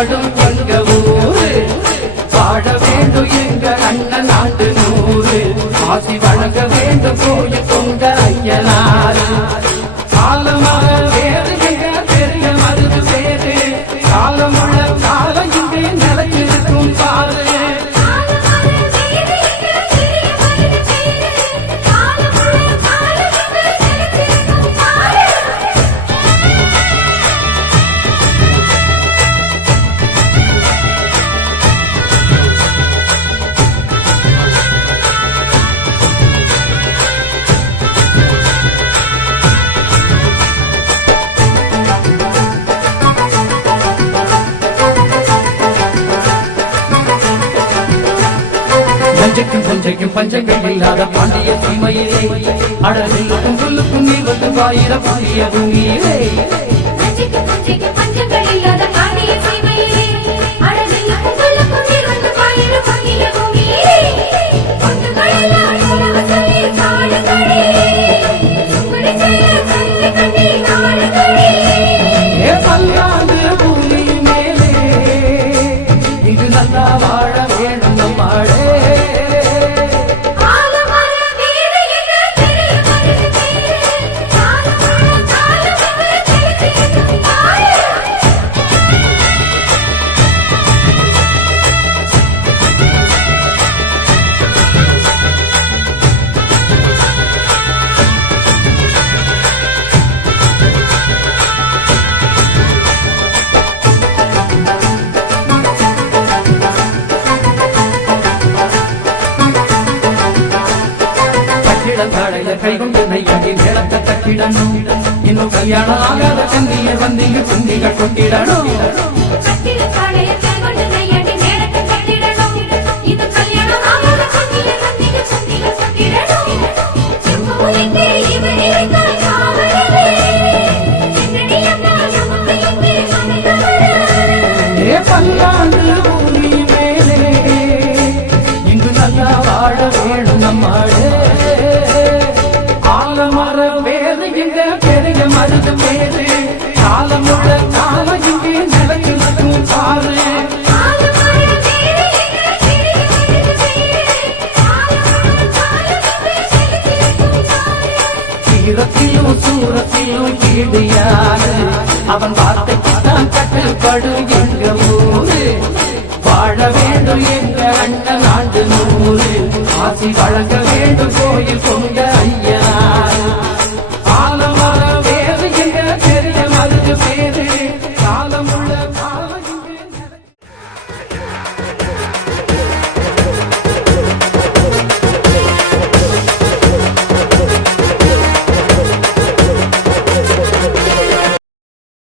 கட்டுப்படும் எங்க ஊரு. வாழ வேண்டும் எங்க அண்ணன் ஆண்டு நூறு. ஆசி வழங்க வேண்டும் நஞ்சைக்கும் பஞ்சங்கள் இல்லாத பாண்டிய தீமையிலே. அடலுக்கும் புல்லுக்கும் நீ வந்து வாயிர பாண்டிய பூமியிலே. கட்டிடம் கடையில கை கொண்டு நையாடி நிலத்தை கட்டிடணும். இன்னும் கல்யாணம் ஆகாத கண்ணிய வந்தீங்க குந்திகள் கொட்டிடணும். ஏ பல்லாண்டு மேலே இங்கு நல்லா வாழ தீரத்திலும் சூரத்திலும் ஈடு அவன் வார்த்தைக்கு தான் கட்டுப்படும் எங்க ஊரு. வாழ வேண்டும் எங்க அண்ணன் ஆண்டு நூறு. ஆசி வழங்க வேண்டும் கோயில்